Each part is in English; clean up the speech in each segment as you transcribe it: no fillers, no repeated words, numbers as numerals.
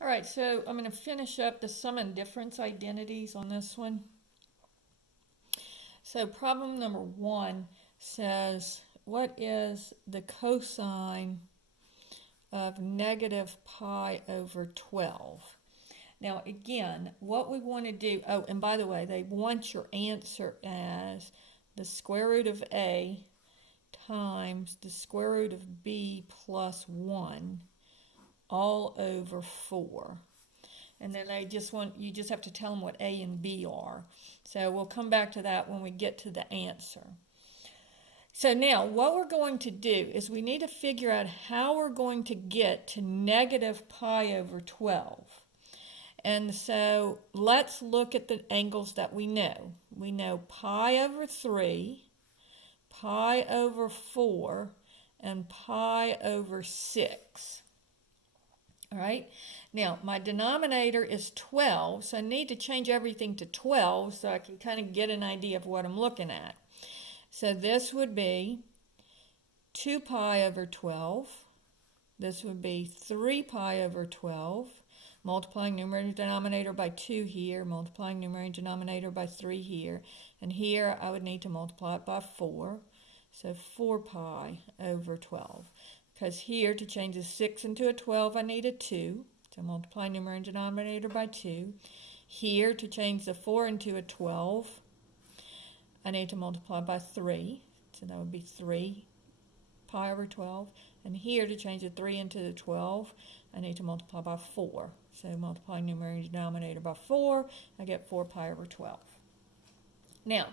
All right, so I'm going to finish up the sum and difference identities on this one. So problem number 1 says, what is the cosine of negative pi over 12? Now again, what we want to do, oh, and by the way, they want your answer as the square root of a times the square root of b plus 1 all over 4. And then you just have to tell them what A and B are. So we'll come back to that when we get to the answer. So now what we're going to do is we need to figure out how we're going to get to negative pi over 12. And so let's look at the angles that we know. We know pi over 3, pi over 4, and pi over 6. All right, now my denominator is 12, so I need to change everything to 12 so I can kind of get an idea of what I'm looking at. So this would be 2 pi over 12. This would be 3 pi over 12. Multiplying numerator and denominator by 2 here, multiplying numerator and denominator by 3 here. And here I would need to multiply it by 4. So 4 pi over 12. Because here, to change a 6 into a 12, I need a 2. So multiply numerator and denominator by 2. Here, to change the 4 into a 12, I need to multiply by 3. So that would be 3 pi over 12. And here, to change the 3 into the 12, I need to multiply by 4. So multiplying numerator and denominator by 4, I get 4 pi over 12. Now,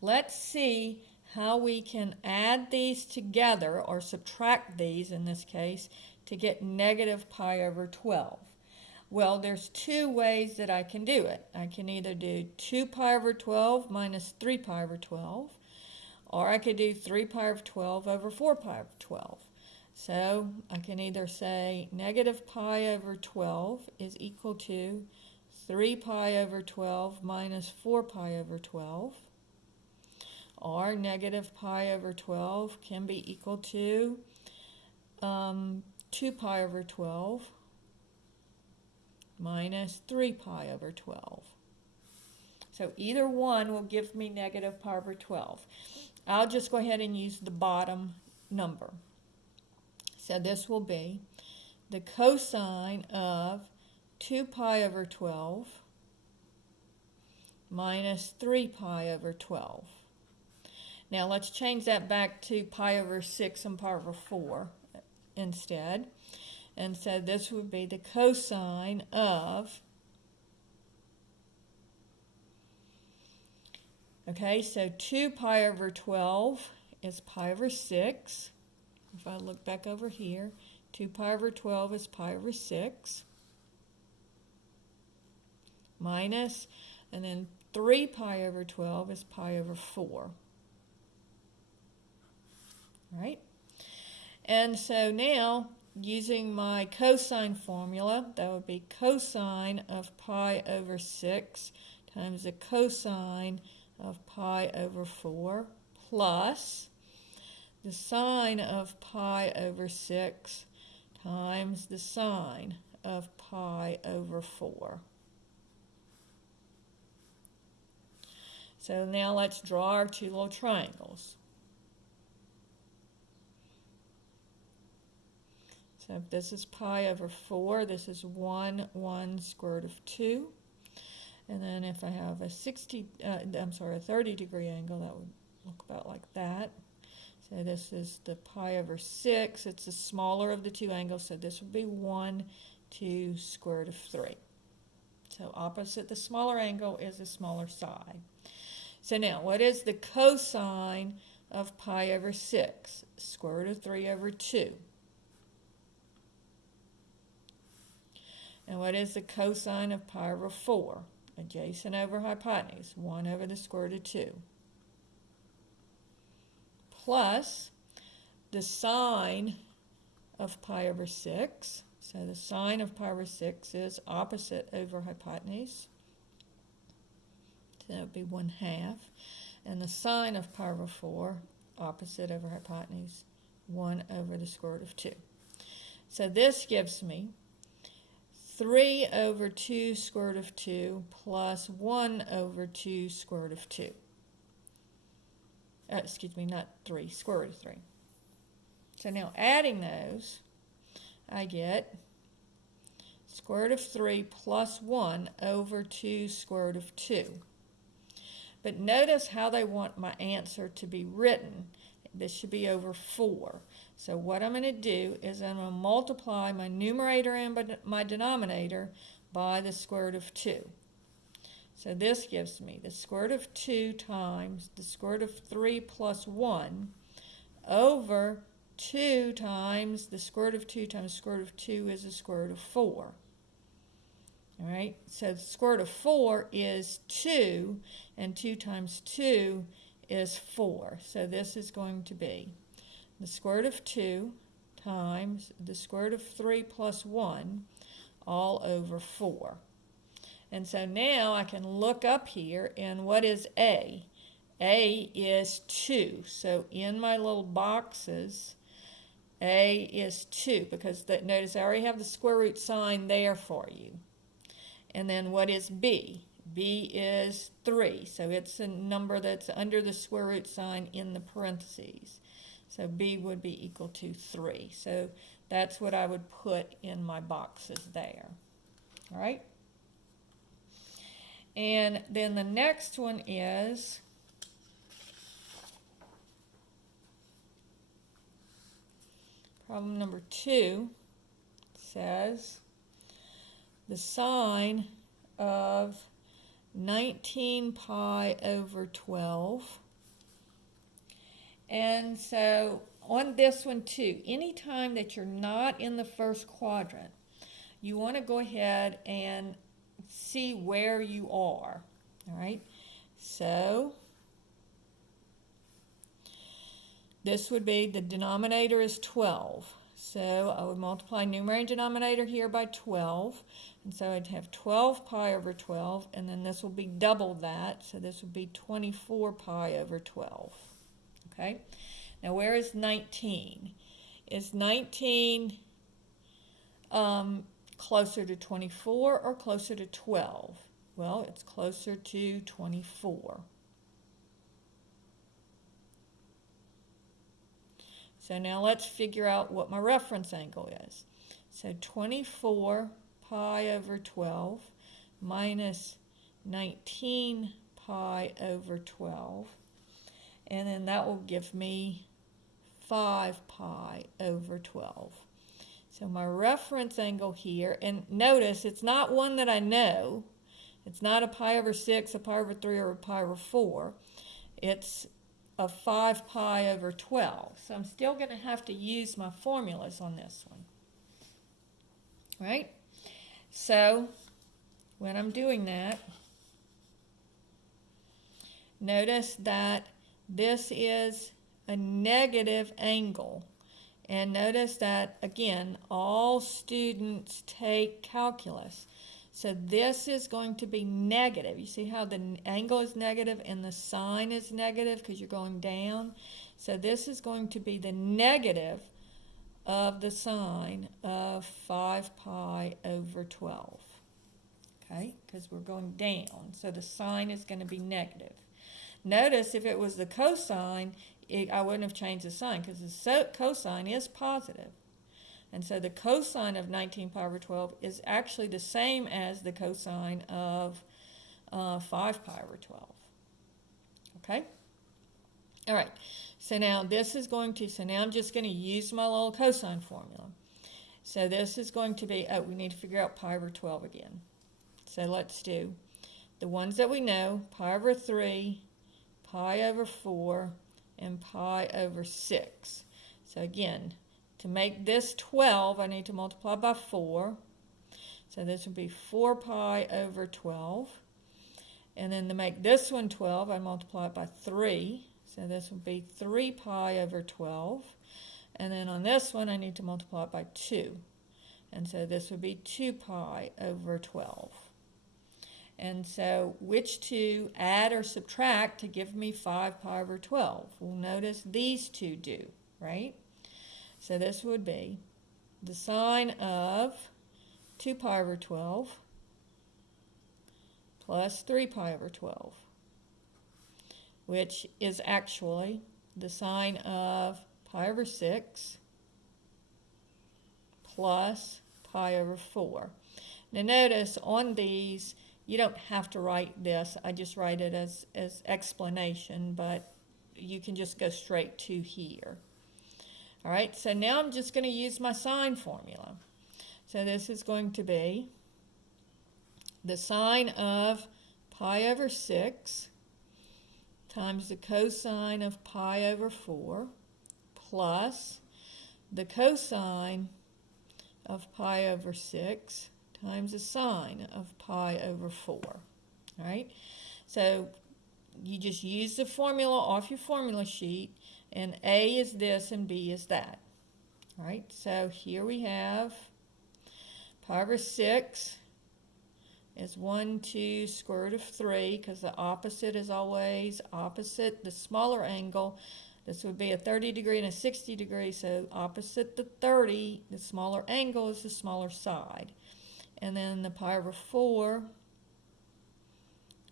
let's see how we can add these together, or subtract these in this case, to get negative pi over 12. Well, there's two ways that I can do it. I can either do 2 pi over 12 minus 3 pi over 12, or I could do 3 pi over 12 over 4 pi over 12. So I can either say negative pi over 12 is equal to 3 pi over 12 minus 4 pi over 12, or negative pi over 12 can be equal to 2 pi over 12 minus 3 pi over 12. So either one will give me negative pi over 12. I'll just go ahead and use the bottom number. So this will be the cosine of 2 pi over 12 minus 3 pi over 12. Now let's change that back to pi over 6 and pi over 4 instead. And so this would be the cosine of, okay, so 2 pi over 12 is pi over 6. If I look back over here, 2 pi over 12 is pi over 6. Minus, and then 3 pi over 12 is pi over 4. Right? And so now, using my cosine formula, that would be cosine of pi over 6 times the cosine of pi over 4 plus the sine of pi over 6 times the sine of pi over 4. So now let's draw our two little triangles. So if this is pi over 4, this is 1 square root of 2. And then if I have a 30 degree angle, that would look about like that. So this is the pi over 6. It's the smaller of the two angles, so this would be 1, 2 square root of 3. So opposite the smaller angle is the smaller side. So now, what is the cosine of pi over 6? Square root of 3 over 2. And what is the cosine of pi over 4? Adjacent over hypotenuse, 1 over the square root of 2. Plus the sine of pi over 6. So the sine of pi over 6 is opposite over hypotenuse. So that would be 1/2. And the sine of pi over 4, opposite over hypotenuse, 1 over the square root of 2. So this gives me 3 over 2 square root of 2 plus 1 over 2 square root of 2. Excuse me, not 3, square root of 3. So now adding those, I get square root of 3 plus 1 over 2 square root of 2. But notice how they want my answer to be written. This should be over 4. So what I'm going to do is I'm going to multiply my numerator and my denominator by the square root of 2. So this gives me the square root of 2 times the square root of 3 plus 1 over 2 times the square root of 2 times the square root of 2 is the square root of 4. All right, so the square root of 4 is 2, and 2 times 2 is 4. So this is going to be the square root of 2 times the square root of 3 plus 1 all over 4. And so now I can look up here, and what is A? A is 2. So in my little boxes, A is 2, because notice I already have the square root sign there for you. And then what is B? B is 3. So it's a number that's under the square root sign in the parentheses. So B would be equal to 3. So that's what I would put in my boxes there. All right? And then the next one is problem number 2. Says the sine of 19 pi over 12. And so on this one too, anytime that you're not in the first quadrant, you want to go ahead and see where you are. All right, so this would be, the denominator is 12. So I would multiply numerator and denominator here by 12. And so I'd have 12 pi over 12, and then this will be double that. So this would be 24 pi over 12. Okay, now where is 19? Is 19 closer to 24 or closer to 12? Well, it's closer to 24. So now let's figure out what my reference angle is. So 24 pi over 12 minus 19 pi over 12. And then that will give me 5 pi over 12. So my reference angle here, and notice it's not one that I know. It's not a pi over 6, a pi over 3, or a pi over 4. It's a 5 pi over 12. So I'm still going to have to use my formulas on this one. Right? So when I'm doing that, notice that this is a negative angle. And notice that, again, all students take calculus. So this is going to be negative. You see how the angle is negative and the sign is negative because you're going down? So this is going to be the negative of the sine of 5 pi over 12. Okay, because we're going down. So the sign is going to be negative. Notice if it was the cosine, I wouldn't have changed the sign because the cosine is positive. And so the cosine of 19 pi over 12 is actually the same as the cosine of 5 pi over 12. Okay? All right. So now this is going to, so now I'm just going to use my little cosine formula. So this is going to be, we need to figure out pi over 12 again. So let's do the ones that we know, pi over 3, pi over 4, and pi over 6. So again, to make this 12, I need to multiply by 4. So this would be 4 pi over 12. And then to make this one 12, I multiply it by 3. So this would be 3 pi over 12. And then on this one, I need to multiply it by 2. And so this would be 2 pi over 12. And so which two add or subtract to give me 5 pi over 12? Well, notice these two do, right? So this would be the sine of 2 pi over 12 plus 3 pi over 12, which is actually the sine of pi over 6 plus pi over 4. Now notice on these, you don't have to write this. I just write it as explanation, but you can just go straight to here. All right, so now I'm just going to use my sine formula. So this is going to be the sine of pi over 6 times the cosine of pi over 4 plus the cosine of pi over 6 times the sine of pi over 4. All right, so you just use the formula off your formula sheet, and A is this and B is that. All right, so here we have pi over 6 is 1, 2, square root of 3, because the opposite is always opposite the smaller angle. This would be a 30 degree and a 60 degree, so opposite the 30, the smaller angle is the smaller side. And then the pi over 4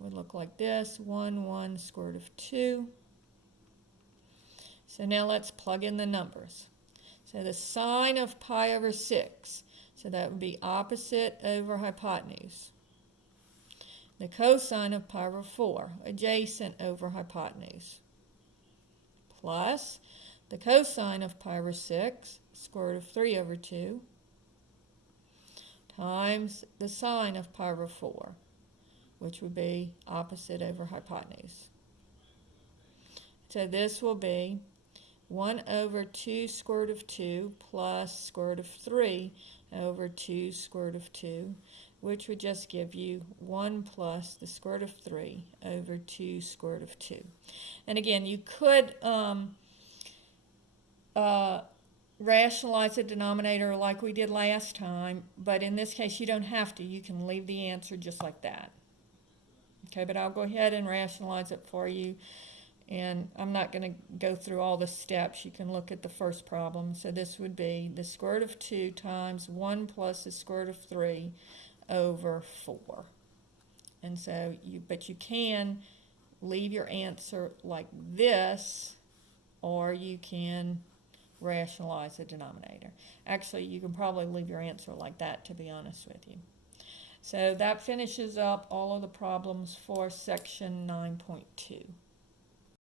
would look like this, 1, 1, square root of 2. So now let's plug in the numbers. So the sine of pi over 6, so that would be opposite over hypotenuse. The cosine of pi over 4, adjacent over hypotenuse. Plus the cosine of pi over 6, square root of 3 over 2, times the sine of pi over 4, which would be opposite over hypotenuse. So this will be 1 over 2 square root of 2 plus square root of 3 over 2 square root of 2, which would just give you 1 plus the square root of 3 over 2 square root of 2. And again, you could rationalize the denominator like we did last time, but in this case you don't have to. You can leave the answer just like that. Okay, but I'll go ahead and rationalize it for you, and I'm not going to go through all the steps. You can look at the first problem. So this would be the square root of 2 times 1 plus the square root of 3 over 4. And so but you can leave your answer like this, or you can rationalize the denominator. Actually, you can probably leave your answer like that, to be honest with you. So that finishes up all of the problems for section 9.2.